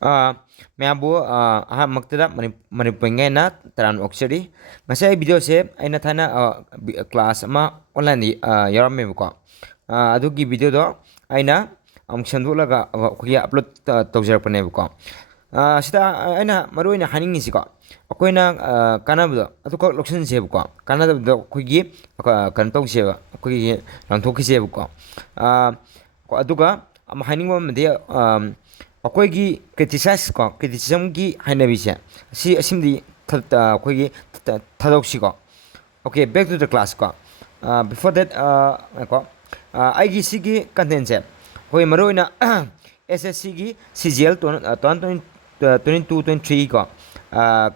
ꯃꯌꯥꯝꯕꯨ ꯑꯍꯥꯟꯕꯃꯛꯇꯗ ꯃꯅꯤꯄꯨꯔꯤꯉꯩꯅ ꯇꯔꯥꯝꯅ ꯑꯣꯛꯆꯔꯤ. ꯉꯁꯤ ꯑꯩ ꯚꯤꯗꯤꯑꯣꯁꯦ ꯑꯩꯅ ꯊꯥꯏꯅ ꯀ꯭ꯂꯥꯁ ꯑꯃ ꯑꯣꯟꯂꯥꯏꯟꯗ ꯌꯥꯎꯔꯝꯃꯦꯕꯀꯣ. ꯑꯗꯨꯒꯤ ꯚꯤꯗꯤꯑꯣꯗꯣ ꯑꯩꯅ ꯑꯃꯨꯛ ꯁꯦꯝꯗꯣꯛꯂꯒ ꯑꯩꯈꯣꯏꯒꯤ ꯑꯞꯂꯣꯗ ꯇꯧꯖꯔꯛꯄꯅꯦꯕꯀꯣ. ꯁꯤꯗ ꯑꯩꯅ ꯃꯔꯨꯑꯣꯏꯅ ꯍꯥꯏꯅꯤꯡꯉꯤꯁꯤꯀꯣ, ꯑꯩꯈꯣꯏꯅ ꯀꯥꯟꯅꯕꯗꯣ ꯑꯗꯨꯈꯛ ꯂꯧꯁꯤꯟꯁꯦꯕꯀꯣ, ꯀꯥꯟꯅꯗꯕꯗꯣ ꯑꯩꯈꯣꯏꯒꯤ ꯀꯩꯅꯣ ꯇꯧꯁꯦꯕ, ꯑꯩꯈꯣꯏꯒꯤ ꯂꯪꯊꯣꯛꯈꯤꯁꯦꯕꯀꯣ. ꯑꯗꯨꯒ ꯑꯃ ꯍꯥꯏꯅꯤꯡꯕ ꯑꯃꯗꯤ ꯑꯩꯈꯣꯏꯒꯤ ꯀ꯭ꯔꯤꯇꯤꯁꯤꯖꯝꯒꯤ ꯍꯩꯅꯕꯤꯁꯦ ꯑꯁꯤꯃꯗꯤ ꯑꯩꯈꯣꯏꯒꯤ ꯊꯥꯗꯣꯛꯁꯤꯀꯣ. ꯑꯣꯀꯦ, ꯕꯦꯛ ꯇꯨ ꯗ ꯀ꯭ꯂꯥꯁ ꯀꯣ. ꯕꯤꯐꯣꯔ ꯗꯦꯠ ꯀꯣ, ꯑꯩꯒꯤ ꯁꯤꯒꯤ ꯀꯟꯇꯦꯟꯁꯦ ꯑꯩꯈꯣꯏ ꯃꯔꯨꯑꯣꯏꯅ SSCꯒꯤ CGL 2022-23 ꯀꯣ,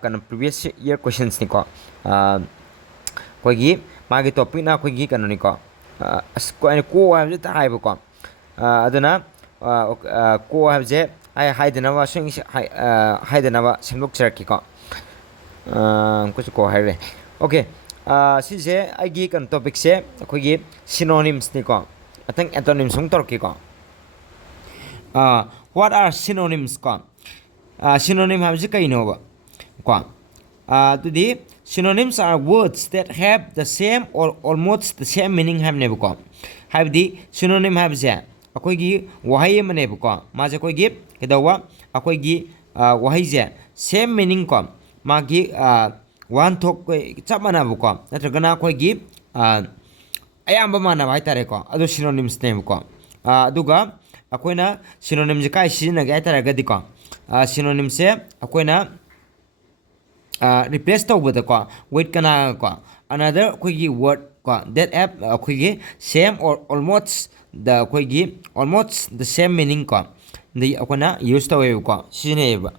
ꯀꯩꯅꯣ ꯄ꯭ꯔꯤꯚꯤꯌꯁ ꯏꯌꯔ ꯀꯣꯏꯁꯟꯁꯅꯤꯀꯣ. ꯑꯩꯈꯣꯏꯒꯤ ꯃꯥꯒꯤ ꯇꯣꯄꯤꯛꯅ ꯑꯩꯈꯣꯏꯒꯤ ꯀꯩꯅꯣꯅꯤꯀꯣ. ꯑꯩꯅ ꯀꯣ ꯍꯥꯏꯕꯁꯤ ꯍꯥꯏꯕꯀꯣ. ꯑꯗꯨꯅ ꯀꯣ ꯍꯥꯏꯕꯁꯦ ꯍꯥꯏꯗꯅꯕ ꯁꯦꯝꯗꯣꯛꯆꯔꯛꯀꯦꯀꯣ. ꯑꯃꯨꯛꯀꯁꯨ ꯀꯣ ꯍꯥꯏꯔꯦ. ꯑꯣꯀꯦ, ꯁꯤꯁꯦ ꯑꯩꯒꯤ ꯀꯩꯅꯣ ꯇꯣꯄꯤꯛꯁꯦ ꯑꯩꯈꯣꯏꯒꯤ ꯁꯤꯅꯣꯅꯤꯝꯁꯅꯤꯀꯣ. ꯃꯊꯪ ꯑꯦꯟꯇꯣꯅꯤꯝꯁ ꯑꯃꯨꯛ ꯇꯧꯔꯛꯀꯦꯀꯣ. ꯋꯥꯠ ꯑꯥꯔ ꯁꯤꯅꯣꯅꯤꯝꯁ ꯀꯣ. ꯁꯤꯅꯣꯅꯤꯝ ꯍꯥꯏꯕꯁꯤ ꯀꯩꯅꯣꯕ ꯀꯣ. ꯑꯗꯨꯗꯤ synonyms are words that have the same or almost the same meaning ꯍꯥꯏꯕꯅꯦꯕꯀꯣ. ꯍꯥꯏꯕꯗꯤ synonym ꯍꯥꯏꯕꯁꯦ ꯑꯩꯈꯣꯏꯒꯤ ꯋꯥꯍꯩ ꯑꯃꯅꯦꯕꯀꯣ. ꯃꯥꯁꯦ ꯑꯩꯈꯣꯏꯒꯤ ꯀꯩꯗꯧꯕ, ꯑꯩꯈꯣꯏꯒꯤ ꯋꯥꯍꯩꯁꯦ ꯁꯦꯝ ꯃꯤꯅꯤꯡ ꯀꯣ, ꯃꯥꯒꯤ ꯋꯥꯍꯟꯊꯣꯛ ꯆꯞ ꯃꯥꯟꯅꯕꯀꯣ, ꯅꯠꯇ꯭ꯔꯒꯅ ꯑꯩꯈꯣꯏꯒꯤ ꯑꯌꯥꯝꯕ ꯃꯥꯟꯅꯕ ꯍꯥꯏꯇꯥꯔꯦꯀꯣ. ꯑꯗꯨ synonymsꯅꯦꯕꯀꯣ. ꯑꯗꯨꯒ ꯑꯩꯈꯣꯏꯅ synonymꯁꯦ ꯀꯥꯏ ꯁꯤꯖꯤꯟꯅꯒꯦ ꯍꯥꯏꯇꯥꯔꯒꯗꯤꯀꯣ, synonymꯁꯦ ꯑꯩꯈꯣꯏꯅ ꯔꯤꯄ꯭ꯂꯦꯁ ꯇꯧꯕꯗꯀꯣ ꯋꯤꯠ ꯀꯅꯥꯒꯀꯣ, ꯑꯅꯗꯔ ꯑꯩꯈꯣꯏꯒꯤ ꯋꯥꯔꯗ ꯀꯣ ꯗꯦꯠ ꯑꯦꯞ ꯑꯩꯈꯣꯏꯒꯤ ꯁꯦꯝ ꯑꯣꯔ ꯑꯣꯜꯃꯣꯁ ꯑꯩꯈꯣꯏꯒꯤ ꯑꯣꯜꯃꯣꯁ ꯗ ꯁꯦꯝ ꯃꯤꯅꯤꯡ ꯀꯣ ꯗꯤ ꯑꯩꯈꯣꯏꯅ ꯌꯨꯁ ꯇꯧꯋꯦꯕꯀꯣ, ꯁꯤꯖꯤꯟꯅꯩꯌꯦꯕ.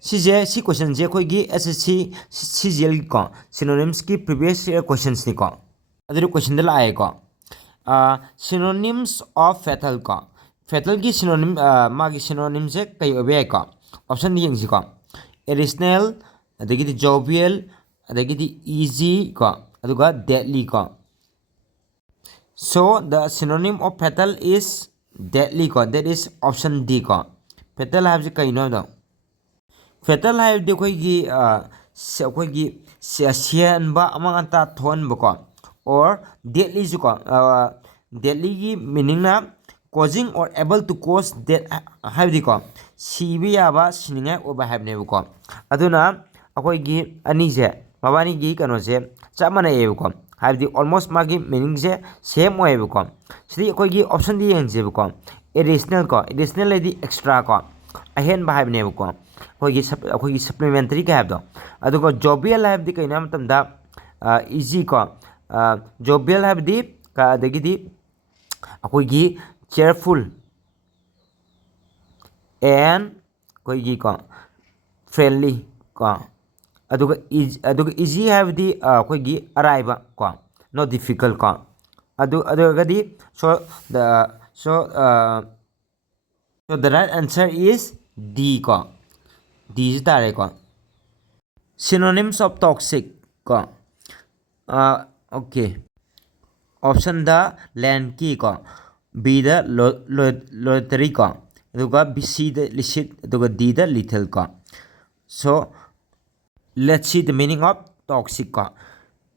ꯁꯤ ꯀꯣꯏꯁꯟꯁꯦ ꯑꯩꯈꯣꯏꯒꯤ SSC CGL ꯀꯣ ꯁꯤꯅꯣꯅꯤꯝꯁꯀꯤ ꯄ꯭ꯔꯤꯚꯤꯌꯁ ꯏꯌꯔ ꯀꯣꯏꯁꯟꯁꯅꯤꯀꯣ. ꯑꯗꯨꯗꯤ ꯀꯣꯏꯁꯟꯗ ꯂꯥꯛꯑꯦꯀꯣ. ꯁꯤꯅꯣꯅꯤꯝꯁ ꯑꯣꯐ ꯐꯦꯇꯜ ꯀꯣ. ꯐꯦꯇꯜꯒꯤ ꯁꯤꯅꯣꯅꯤꯝ, ꯃꯥꯒꯤ ꯁꯤꯅꯣꯅꯤꯝꯁꯦ ꯀꯩ ꯑꯣꯏꯕ ꯌꯥꯏꯀꯣ. ꯑꯣꯞꯁꯟꯗ ꯌꯦꯡꯁꯤꯀꯣ. ꯑꯦꯗꯤꯁꯅꯦꯜ, ꯑꯗꯒꯤꯗꯤ ꯖꯣꯕꯤꯌꯦꯜ, ꯑꯗꯒꯤꯗꯤ ꯏꯖꯤ ꯀꯣ, ꯑꯗꯨꯒ ꯗꯦꯠꯂꯤ ꯀꯣ. So the synonym of fatal is deadly ꯀꯣ. ꯗꯦꯠ ꯏꯁ ꯑꯣꯞꯁꯟ ꯗꯤ ꯀꯣ. ꯐꯦꯇꯜ ꯍꯥꯏꯕꯁꯤ ꯀꯩꯅꯣ ꯍꯥꯏꯕꯗꯣ. ꯐꯦꯇꯜ ꯍꯥꯏꯕꯗꯤ ꯑꯩꯈꯣꯏꯒꯤ ꯁꯤꯍꯟꯕ, ꯑꯃꯥꯡ ꯑꯇꯥ ꯊꯣꯛꯍꯟꯕꯀꯣ. ꯑꯣꯔ ꯗꯦꯠꯂꯤꯁꯨ ꯀꯣ. ꯗꯦꯠꯂꯤꯒꯤ ꯃꯤꯅꯤꯡꯅ ꯀꯣꯖꯤꯡ ꯑꯣꯔ ꯑꯦꯕꯜ ꯇꯨ ꯀꯣꯁ ꯗꯦꯠ ꯍꯥꯏꯕꯗꯤꯀꯣ ꯁꯤꯕ ꯌꯥꯕ, ꯁꯤꯅꯤꯡꯉꯥꯏ ꯑꯣꯏꯕ ꯍꯥꯏꯕꯅꯦꯕꯀꯣ. ꯑꯗꯨꯅ ꯑꯩꯈꯣꯏꯒꯤ ꯑꯅꯤꯁꯦ ꯃꯕꯥꯅꯤꯒꯤ ꯀꯩꯅꯣꯁꯦ ꯆꯞ ꯃꯥꯟꯅꯩꯌꯦꯕꯀꯣ. ꯍꯥꯏꯕꯗꯤ ꯑꯣꯜꯃꯣꯁ ꯃꯥꯒꯤ ꯃꯤꯅꯤꯡꯁꯦ ꯁꯦꯝ ꯑꯣꯏꯌꯦꯕꯀꯣ. ꯁꯤꯗꯤ ꯑꯩꯈꯣꯏꯒꯤ ꯑꯣꯞꯁꯟꯗꯤ ꯌꯦꯡꯁꯦꯕꯀꯣ. ꯑꯦꯗꯤꯁꯅꯦꯜ ꯀꯣ. ꯑꯦꯗꯤꯁꯅꯦꯜ ꯍꯥꯏꯗꯤ ꯑꯦꯛꯁꯇ꯭ꯔꯥ ꯀꯣ, ꯑꯍꯦꯟꯕ ꯍꯥꯏꯕꯅꯦꯕꯀꯣ. ꯑꯩꯈꯣꯏꯒꯤ ꯁꯄ꯭ꯂꯤꯃꯦꯟꯇꯔꯤ ꯀꯩ ꯍꯥꯏꯕꯗꯣ. ꯑꯗꯨꯒ ꯖꯣꯕꯤꯌꯦꯜ ꯍꯥꯏꯕꯗꯤ ꯀꯩꯅꯣ ꯍꯥꯏꯕ ꯃꯇꯝꯗ ꯏꯖꯤ ꯀꯣ. ꯖꯣꯕꯤꯌꯦꯜ ꯍꯥꯏꯕꯗꯤ ꯑꯗꯒꯤꯗꯤ ꯑꯩꯈꯣꯏꯒꯤ ꯆꯤꯌꯔꯐꯨꯜ ꯑꯦꯟ ꯑꯩꯈꯣꯏꯒꯤ ꯀꯣ ꯐ꯭ꯔꯦꯟꯂꯤ ꯀꯣ. ꯑꯗꯨꯒ ꯏꯖꯤ ꯍꯥꯏꯕꯗꯤ ꯑꯩꯈꯣꯏꯒꯤ ꯑꯔꯥꯏꯕ ꯀꯣ, ꯅꯣꯠ ꯗꯤꯐꯤꯀꯜ ꯀꯣ. ꯑꯗꯨꯒꯗꯤ So the right answer is D ko. D is tare ko. Synonyms of toxic ko. Okay. Option the lanky ko. B the lottery ko. Aduga C the licit. Aduga D the lethal ko. So let's see the meaning of toxic ko.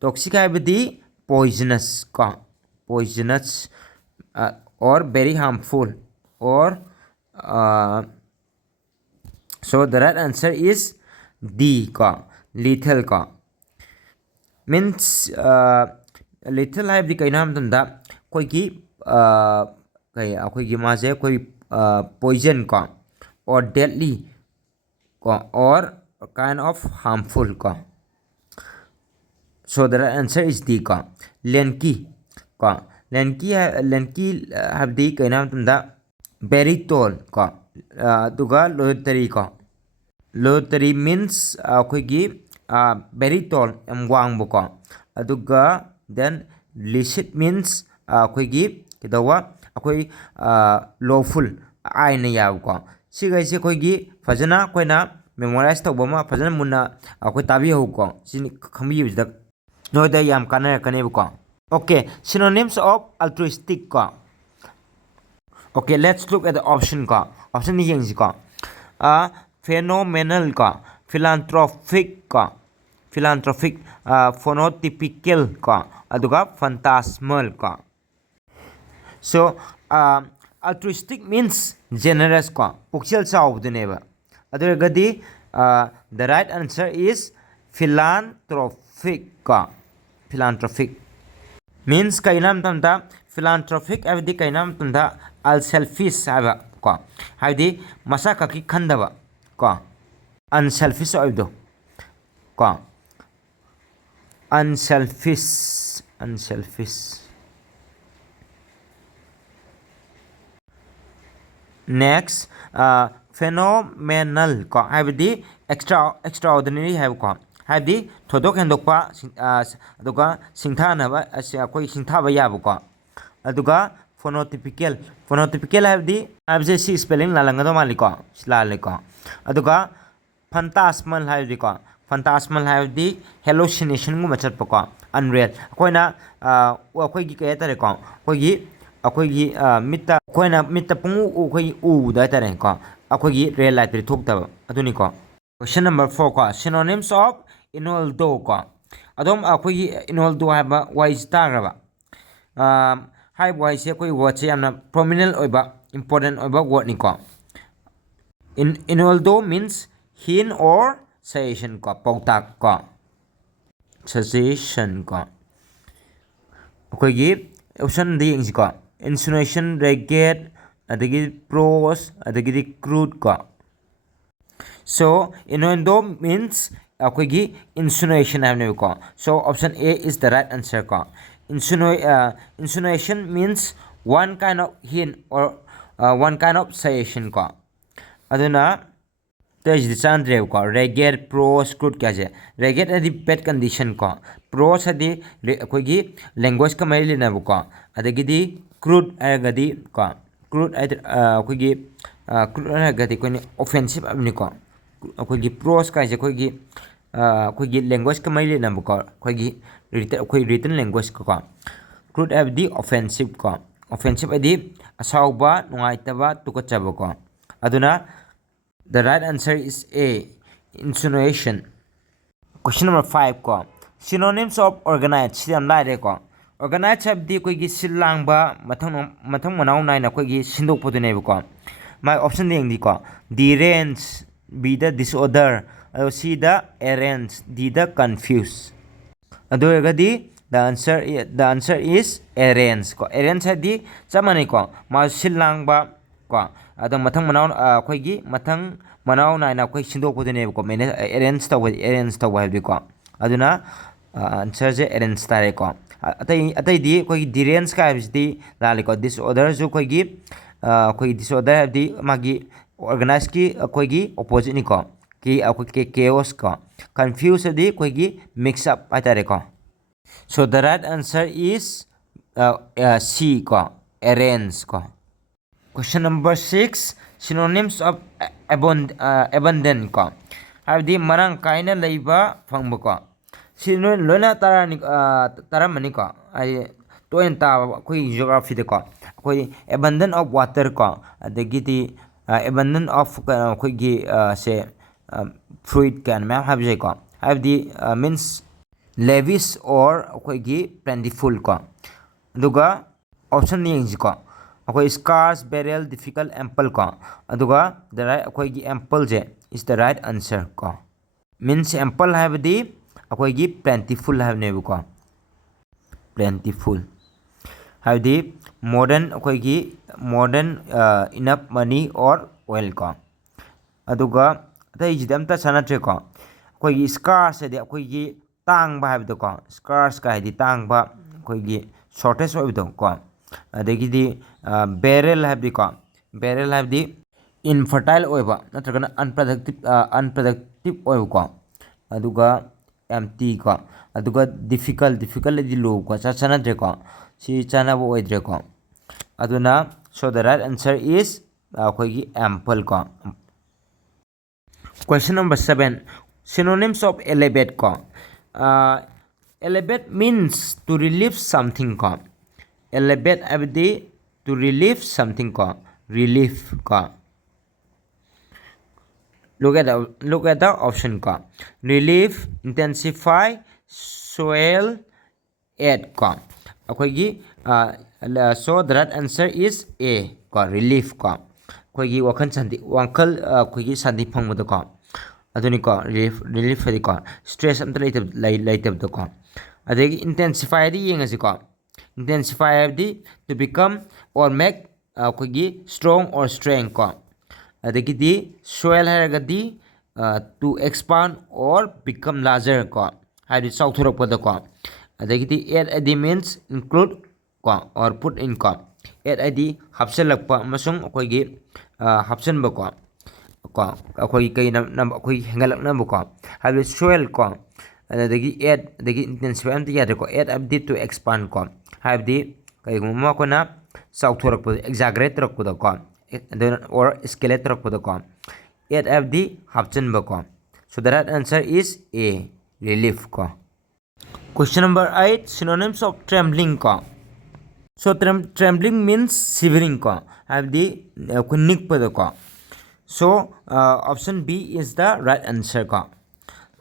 Toxic habdi poisonous ko. Poisonous or very harmful or so the right answer is D ka, lethal ka. Means lethal habdi kaina hamtanda koigi akoigi maase koi poison ka or deadly ka or kind of harmful ka. So the right answer is D ka, lanky ka. Lanky habdi kaina hamtanda very tall ko. Aduga lottery ko. Lottery means akoigi very tall, yam wangbo ko. Aduga then licit means akoigi kidawa akoi lawful aina yaw ko. Sigaise akoigi fajana koina memorize tawbama fajana munna akoi tabi ho ko. Sini khambi yusda noida yam kana kane ko. Okay, synonyms of altruistic ko. Okay, let's look at the option ko. Option ni yengsi ko. phenomenal ko, philanthropic ko, philanthropic, phonotypical ko, aduga phantasmal ko. So altruistic means generous ko, pukchel chaubduneba. Adurgadi the right answer is philanthropic ko, philanthropic means kainam tamda philanthropic avdi kainam tamda unselfish aba ko, havdi masa kaki khandaba ko, unselfish oibdo ko, unselfish. Next phenomenal ko havdi extraordinary have ko, havdi thodok hendokpa aduga singthanaba akoi singthaba yabu ko. Aduga phonotypical havdi abje si spelling lalangado maliko slaliko. Aduga phantasmal havdi ko, phantasmal havdi hallucination gu machatpa ko, unreal akoina akoi gi kaya tare ko, akoi gi mitta koina mitta pungu akoi u da tare ko, akoi gi real life ri thokta aduni ko. Question number 4 ko, synonyms of inoldo ko. Adom akoi gi inoldo haba wise tagraba. Hai boy se koi word se amna prominent oiba important oiba word ni ko. Inoldo means hint or suggestion ko, pautak ko, suggestion ko. Akoi gi option di yeng si ko, insinuation, regret, adagi prose, adagi crude ko. So innuendo means akoi gi insinuation have ko. So option A is the right answer ko. Insinuation means one kind of hint or one kind of suggestion ko. Aduna tej di chandre ko, regret, prose, crude kya je. Regret adi bad condition ko, prose adi akoi gi language ka mari lena ko, adagi di crude agadi ko, crude akoi gi crude agadi ko ni offensive abni ko. Akoi gi prose ka je akoi gi language ka mari lena ko, akoi gi written language ko. Crude abdi offensive ko, offensive adi asauba nungaitaba tukachaba ko. Aduna the right answer is A, insinuation. Question number 5 ko, synonyms of organized sidam laire ko. Organized abdi koi gi silangba mathang manau nai na koi gi sindok podune ko. My option ding di ko, derange, B the disorder, C the errands, D the confuse. Adurgadi the answer is errands ko. Errands adi chamani ko, ma silangba ko. Ado mathang manau koi gi mathang manau nai na koi sindok podune ko, mene errands tawa bi ko. Aduna answer je errands tare ko. Atai di koi derange ka abdi lali ko, disorder ju koi gi disorder abdi magi organize ki koi gi opposite ni ko, ki chaos ko. Confuse adi koi gi mix up atare ko. So the right answer is C ko, errands ko. Question number 6, synonyms of abundant ko. Abdi marang kaina leiba phangba ko. Synonym loina taramani ko. Ai toin ta koi geography de ko. Koi abundant of water ko, adagi di abundant of koi gi se fruit kan ma habje ko. Abdi means lavish or koi gi plentiful ko. Aduga option yeng ji ko, akoi scarce, barrel, difficult, ample ko. Aduga the right akoi gi ample je is the right answer ko. Means ample have di akoi gi plentiful have ne ko. Plentiful have di modern akoi gi modern enough money or oil ko. Aduga tai jidam ta sanatre ko, akoi gi scarce de akoi gi tangba have do ko. Scarce ka di tangba akoi gi shortage of do ko. Adagi di barrel have di ko, barrel have di infertile oiba natragana unproductive oil ko. Aduga empty ko. Aduga difficult di low ko, sa sanatre ko, si chana bo oidre ko. Aduna so the right answer is koi gi ample ko. Question number 7, synonyms of elevate ko. Elevate means to relieve something ko. Elevate abdi to relieve something ko, relief ko. look at the option ko relief, intensify, swell, add ko akhoi gi so the right answer is A ko relief ko akhoi gi wakhal akhoi gi santi phangma do ko aduni ko relief di ko stress am later do ko adegi intensify di yengasi ko intensify di to become or make akhoi gi strong or strength ko adegi di swell haragadi to expand or become larger ko hadi chauthorok pada ko adegi di add means include ko or put in ko add hapsalakpa amasung akhoi gi hapsan ba ko akhoi kai nam akhoi hengalak na ko hadi swell ko adegi add adegi intensify am ya ko add abdi to expand ko hadi kai gumma ko na chauthorok pada exaggerate rok pada ko or escalate rok pada ko add abdi hapsan ba ko so the right answer is A relief ko. Question number 8 synonyms of trembling ko so trembling means shivering ko have the kunik pada ko so option B is the right answer ko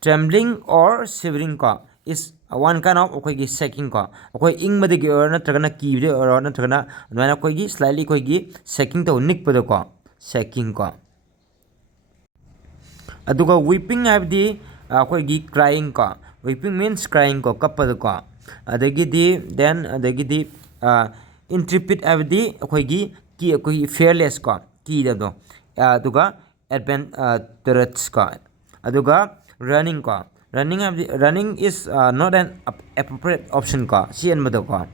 trembling or shivering ko is one kind of akhoi gi shaking ko akhoi ing madagi or natragana ki de or natragana adwana akhoi gi slightly akhoi gi shaking to nik pada ko shaking ko aduga weeping have the akhoi gi crying ko weeping means crying ko kapada ko adagi di then adagi di intrepid have the akhoi gi ki akhoi fearless ko ki da do aduga adventurous ko aduga running ko running is not an appropriate option ko C and mado ko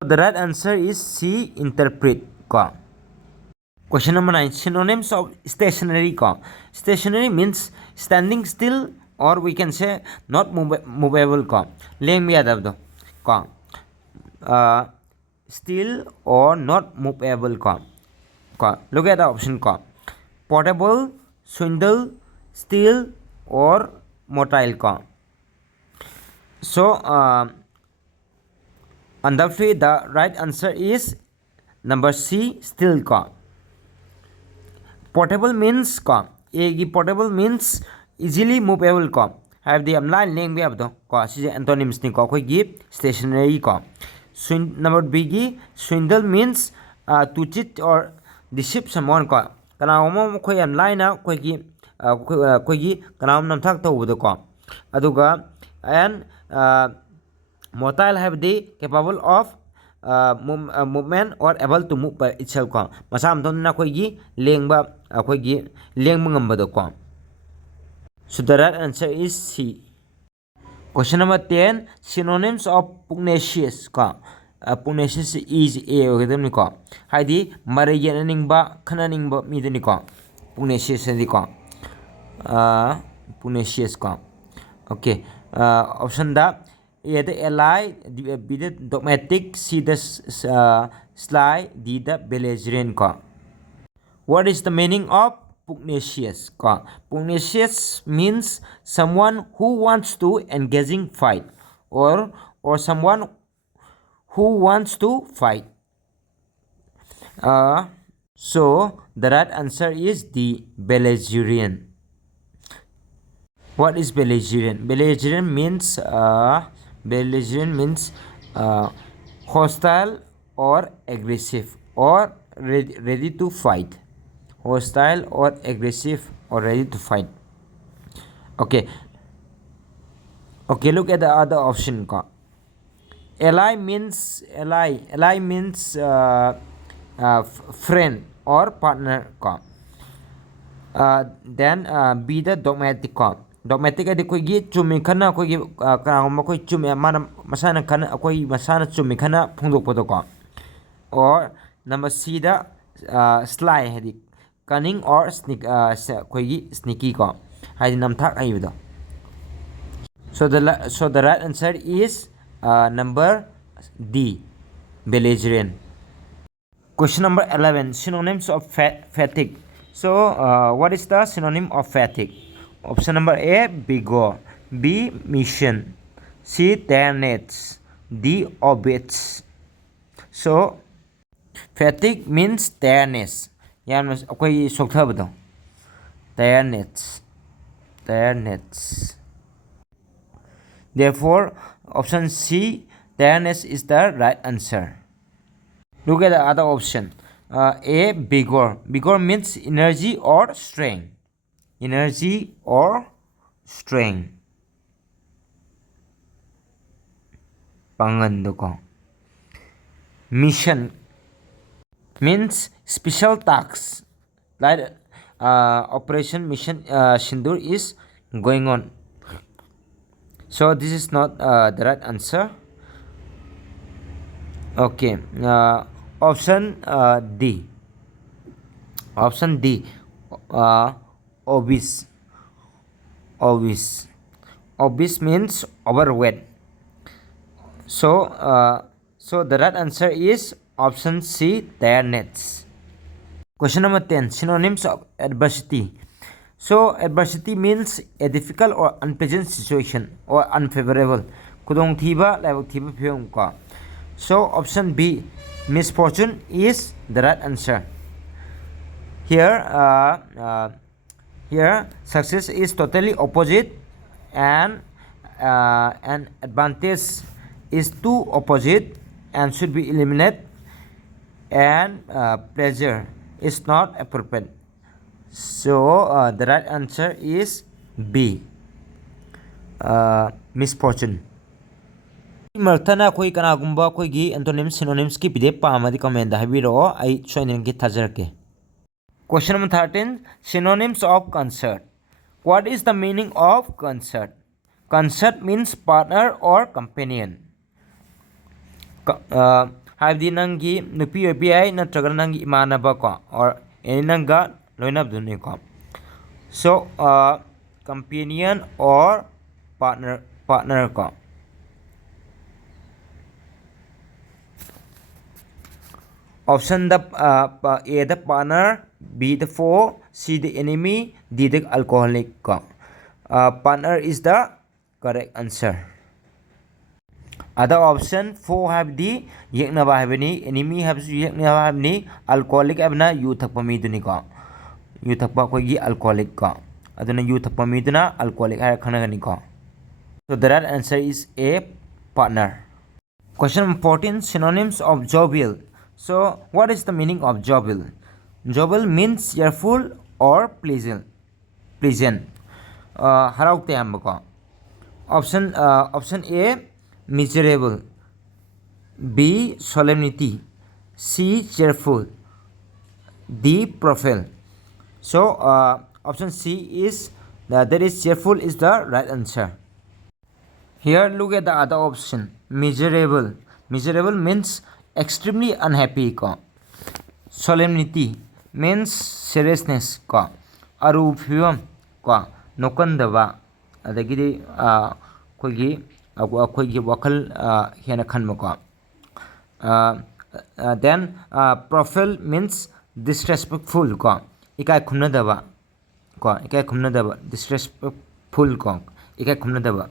the right answer is C interpret ko. Question number 9 synonyms of stationary ko stationary means standing still or we can say not movable ko leng mi adab do ko still or not movable ko look at the option ko portable, swindle, still or motile ko so undoubtedly the right answer is number C still ko portable means ko portable means easily movable ko have the line name we have do ko si antonyms ni ko gi stationary ko number B gi swindle means to cheat or deceive someone ko kana mo khoi am line na khoi gi kana nam thak to bu ko aduga and motile have the capable of movement or able to move by itself ko masam don na khoi gi lengba khoi gi lengba ngamba do ko so the right answer is C. Question number 10 synonyms of pugnacious ko pugnacious is A ogedam ni ko haidi mare yenaning ba khananing ba mi ni ko pugnacious ni ko pugnacious ko okay option da A the ally B the dogmatic C the sly D the belligerent ko what is the meaning of pugnacious ko pugnacious means someone who wants to engaging fight or someone who wants to fight so the right answer is D belligerent. What is belligerent? Belligerent means hostile or aggressive or ready to fight hostile or aggressive or ready to fight okay look at the other option ko ally means friend or partner ko then be the dogmatic ko dogmatic adi koi gi chumi khana koi gi kana ma koi chumi mana masana khana koi masana chumi khana phungdok podo ko or number C the sly hadi cunning or koi gi sneaky ko hadi nam thak ai do so the right answer is number D belligerent. Question number 11 synonyms of fatigue so what is the synonym of fatigue option number A vigor B mission C tiredness D obits so fatigue means tiredness yan mas akoy sokthabado tiredness, tiredness. Therefore, option C, tiredness is the right answer. Look at the other option. A, vigor. Vigor means energy or strength. Energy or strength. Pangan. Mission means special tasks. Like Operation Mission Sindur is going on. So this is not the right answer. Okay. Option D. Option D. Obese. Obese. Obese means overweight. So the right answer is option C, tiredness. Question number 10. Synonyms of adversity. So adversity means a difficult or unpleasant situation or unfavorable. Kudong thiba, laibok thiba phiyong ko. So option B, misfortune is the right answer. Here, success is totally opposite, and an advantage is too opposite and should be eliminated, and pleasure is not appropriate. So the right answer is B, misfortune. Martana koi kana gumba koi gi antonyms synonyms ki pide paamadi comment da habiro ai soinen ki thajarke. Question number 13. Synonyms of concert. What is the meaning of concert? Concert means partner or companion. Habdi nangi nupi obi natraga nangi imanaba ko or any nanga loinab duni ko. So companion or partner ko. Option the A the partner, B the foe, C the enemy, D the alcoholic. Partner is the correct answer. Other option, foe have the yeknaba habni, enemy have yeknaba habni, alcoholic abna yuthapamiduni ko. Yuthapa ko gi alcoholic ko. Aduna yuthapamiduna alcoholic hai khanagani ko. So the right answer is A, partner. Question number 14. Synonyms of jovial. So what is the meaning of jovial? Jovial means cheerful or pleasant. Haraukte ambako. Option A, miserable. B, solemnity. C, cheerful. D, profile. So option C is that is cheerful is the right answer. Here look at the other option, miserable. Miserable means extremely unhappy ko. Solemnity means seriousness ko. Aru phiyam ko nokandaba adagidi khoigi wakal hena khanma ko. Then profile means disrespectful ko. Ikai khumnadaba disrespectful ko. Ikai khumnadaba.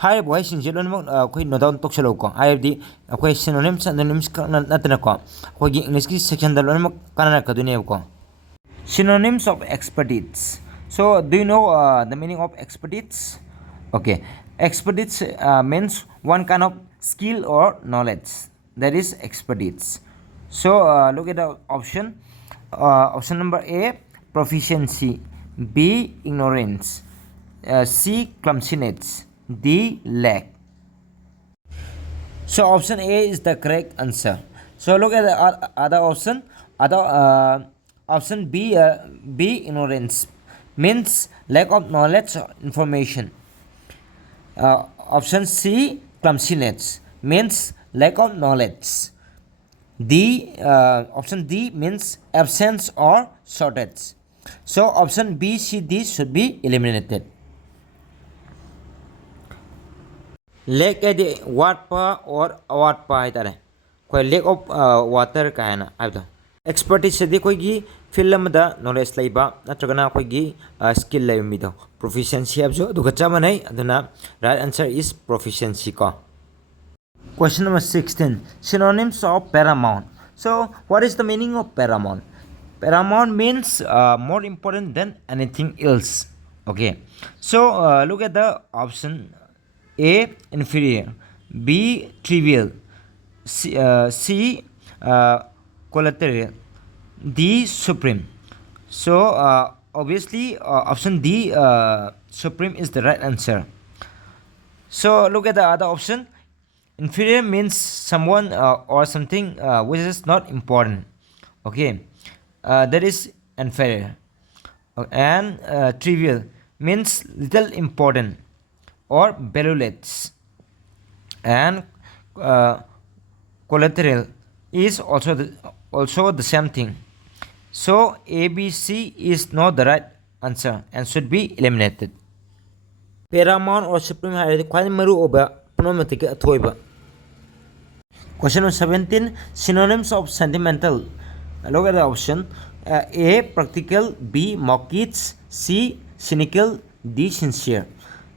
Hi boy, sinjelo namo koi no down talk chalo ko. I di koi synonyms and synonyms natna ko. Koi English ki section dalo namo kanana ka dunia ko. Synonyms of expertise. So do you know the meaning of expertise? Okay, expertise means one kind of skill or knowledge. That is expertise. So look at the option. Option number A, proficiency. B, ignorance. C, clumsiness. D, lack. So option A is the correct answer. So look at the other option. Option B, ignorance means lack of knowledge or information. Option C, clumsiness means lack of knowledge. Option D means absence or shortage. So option B, C, D should be eliminated. Lack at the water or award pa itare. Koi lack of water kaina abda. Expertise di koi gi film da knowledge laiba natragana koi gi skill lai mido. Proficiency abjo duga chamanai aduna right answer is proficiency ko. Question number 16. Synonyms of paramount. So what is the meaning of paramount? Paramount means more important than anything else. Okay, so look at the option: A, inferior; B, trivial; C, collateral; D, supreme. So obviously option D, supreme, is the right answer. So look at the other option. Inferior means someone or something which is not important. Okay, that is inferior. And trivial means little important or valueless. And uh, collateral is also the same thing. So ABC is not the right answer and should be eliminated. Paramount or supreme hierarchy quite maru over pronomatic atoiba. Question number 17. Synonyms of sentimental. Look at the option. A, practical; B, mockage; C, cynical; D, sincere.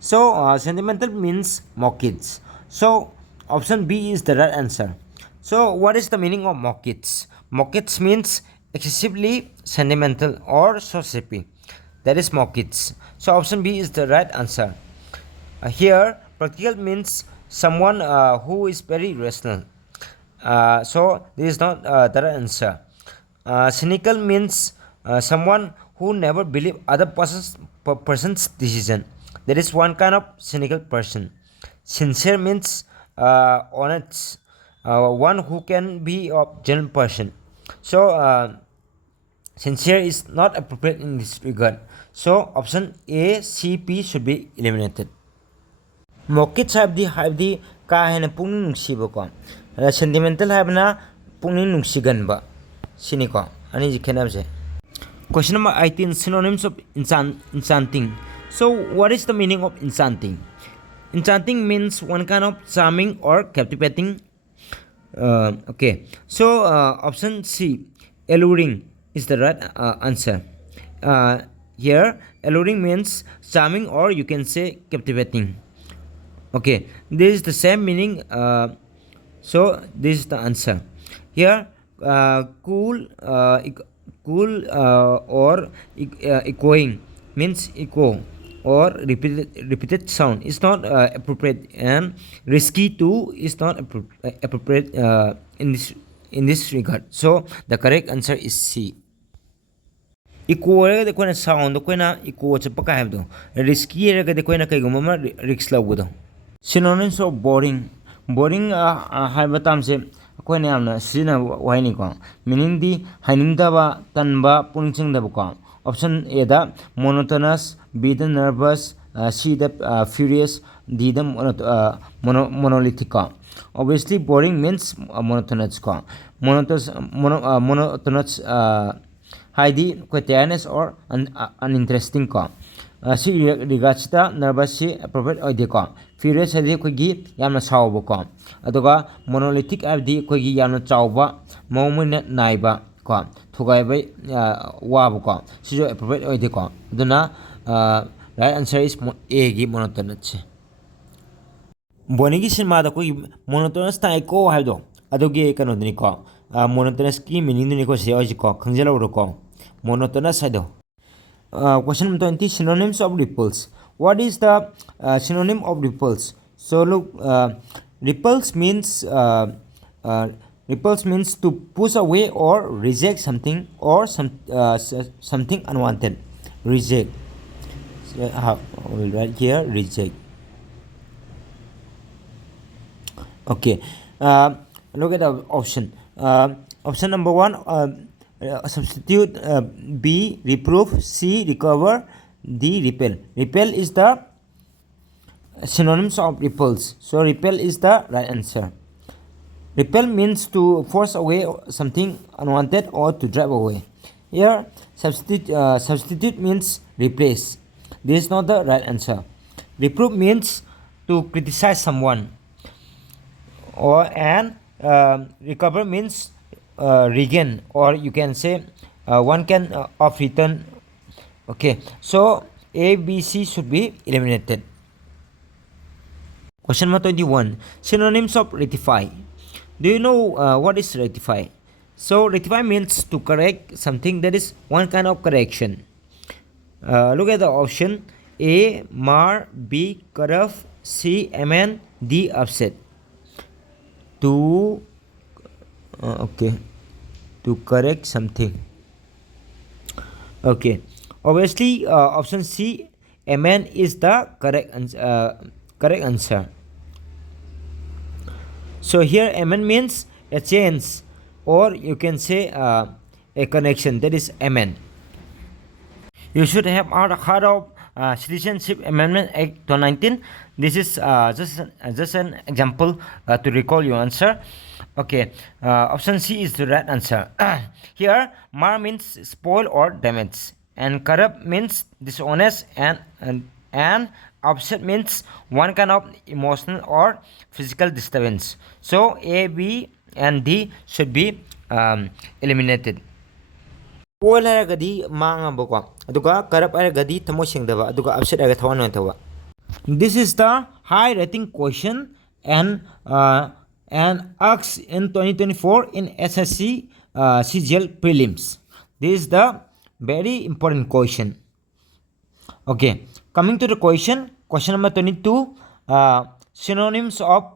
So sentimental means mockage. So option B is the right answer. So what is the meaning of mockage? Mockage means excessively sentimental or so happy. That is mockage. So option B is the right answer. Here, practical means someone who is very rational. So this is not the right answer. Cynical means someone who never believe other person's decision. There is one kind of cynical person. Sincere means honest, one who can be a genuine person. So sincere is not appropriate in this regard. So option A, C, P should be eliminated. Mockage habdi ka hena pungning nungsiba sentimental habna pungning nungsiganba sini ko ani jikhenabse. Question number 18. Synonyms of enchanting. So what is the meaning of enchanting? Enchanting means one kind of charming or captivating. Okay, so option C, alluring, is the right answer. Here alluring means charming or you can say captivating. Okay, this is the same meaning. So this is the answer. Here, cool, or echoing means echo or repeated sound is not appropriate, and risky too is not appropriate in this regard. So the correct answer is C. Echo the koina sound the koina echo chapa ka habdo risky the koina kaiguma risk lawdo. Synonyms of boring. Boring haiba tamse akoina yamna sina waini ko meaning di hainingdaba tanba punchingdaba ko. Option A da monotonous, B da nervous, C da furious, D da monolithic ko. Obviously boring means monotonous ko. Monotonous haidi ko tiredness or uninteresting ko. Si regards ta nervous si appropriate oide ko. Furious hadi ko gi yamna sauba ko. Aduga monolithic abdi ko gi yamna chauba mawmuna naiba ko. Thugaiba waba ko. Si jo appropriate oide ko. Aduna right answer is A gi monotonous. Bonigi cinema da ko monotonous ta ko haido. Adugi kanodni ko. Monotonous ki meaning ni ko se oji ko khangjala uro ko. Monotonous haido. Question number 20. Synonyms of repulse. What is the synonym of repulse? So look, repulse means to push away or reject something or something unwanted. Reject. So, we'll write here reject. Okay. Look at the option. Option number 1. Substitute. B, reprove. C, recover. D, repel. Repel is the synonyms of repulse. So repel is the right answer. Repel means to force away something unwanted or to drive away. Here substitute means replace. This is not the right answer. Reprove means to criticize someone. And recover means regain, or you can say one can of return. Okay, so A, B, C should be eliminated. Question number 21. Synonyms of ratify. Do you know what is ratify? So rectify means to correct something, that is one kind of correction. Look at the option: A. Mar, B. Corrupt, C. Amend, D. Upset. To okay, to correct something. Okay, obviously option C, amend, is the correct answer. So here amend means a change, or you can say a connection, that is amend. You should have heard of Citizenship Amendment Act 2019. This is just an example to recall your answer. Okay, option C is the right answer. Here, mar means spoil or damage, and corrupt means dishonest, and upset means one kind of emotional or physical disturbance. So A, B, and D should be eliminated. Spoil haragadi mangabako, aduga corrupt haragadi thamo sengdaba, aduga upset haraga thawan noitawa. This is the high rating question, and asked in 2024 in SSC CGL prelims. This is the very important question. Okay, coming to the question number 22. Synonyms of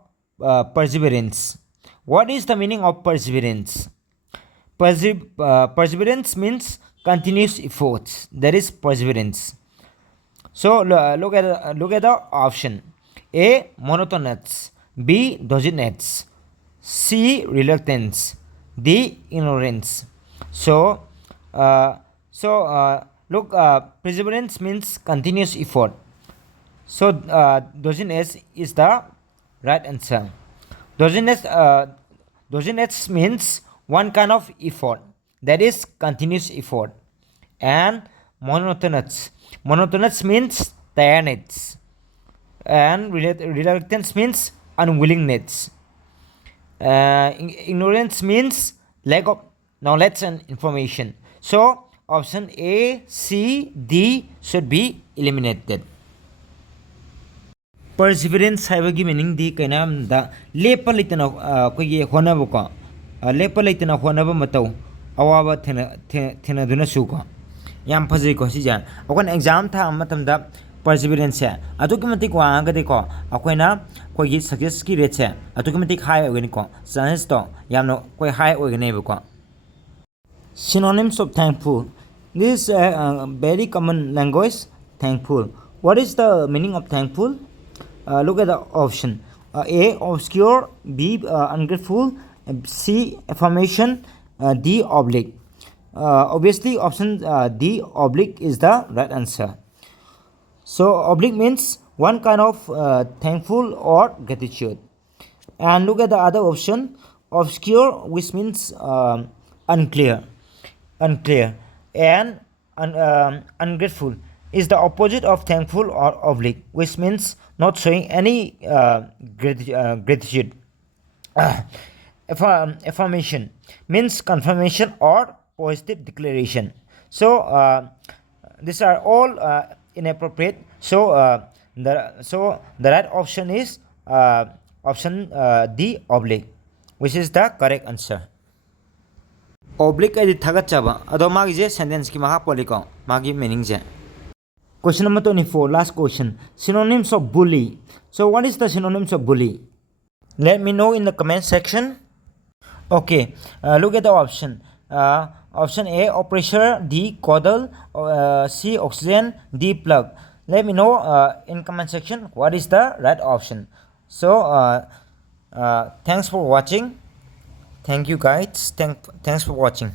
perseverance. What is the meaning of perseverance? Perseverance means continuous efforts. That is perseverance. So look at the option: A. Monotonous, B. Doggedness, C. Reluctance, D. Ignorance. So look, perseverance means continuous effort. So doggedness is the right answer. Doggedness means one kind of effort, that is continuous effort. And monotonous means tiredness, and reluctance means unwillingness. Ignorance means lack of knowledge and information. So option A, C, D should be eliminated. Perseverance haibagi meaning di kainam da lepa leitana koigi honaba ko, lepa leitana honaba matau awaba thena duna su ko yam phajai ko si jan akon exam tha matamda perseverance se atuki matik wa ga de ko akoina koigi success ki rate se atuki matik high ogani ko chances to yamno koi high ogani ko. Synonyms of thankful. This is a very common language. Thankful. What is the meaning of thankful? Look at the option: A. Obscure, B. Ungrateful, C. Affirmation, D. Oblique. Obviously, option D, oblique, is the right answer. So oblique means one kind of thankful or gratitude. And look at the other option: obscure, which means unclear, and ungrateful is the opposite of thankful or oblique, which means not showing any gratitude. Affirmation means confirmation or positive declaration. So these are all inappropriate. So the right option is option D, oblique, which is the correct answer. Oblique ay thagachaba ado magi je sentence ki maha poliko magi meaning je. Question number 24, last question. Synonyms of bully. So what is the synonyms of bully? Let me know in the comment section. Okay, look at the option. Option A, oppressor, D, coddle, C, oxygen, D, plug. Let me know in comment section what is the right option. So thanks for watching. Thank you guys. Thanks for watching.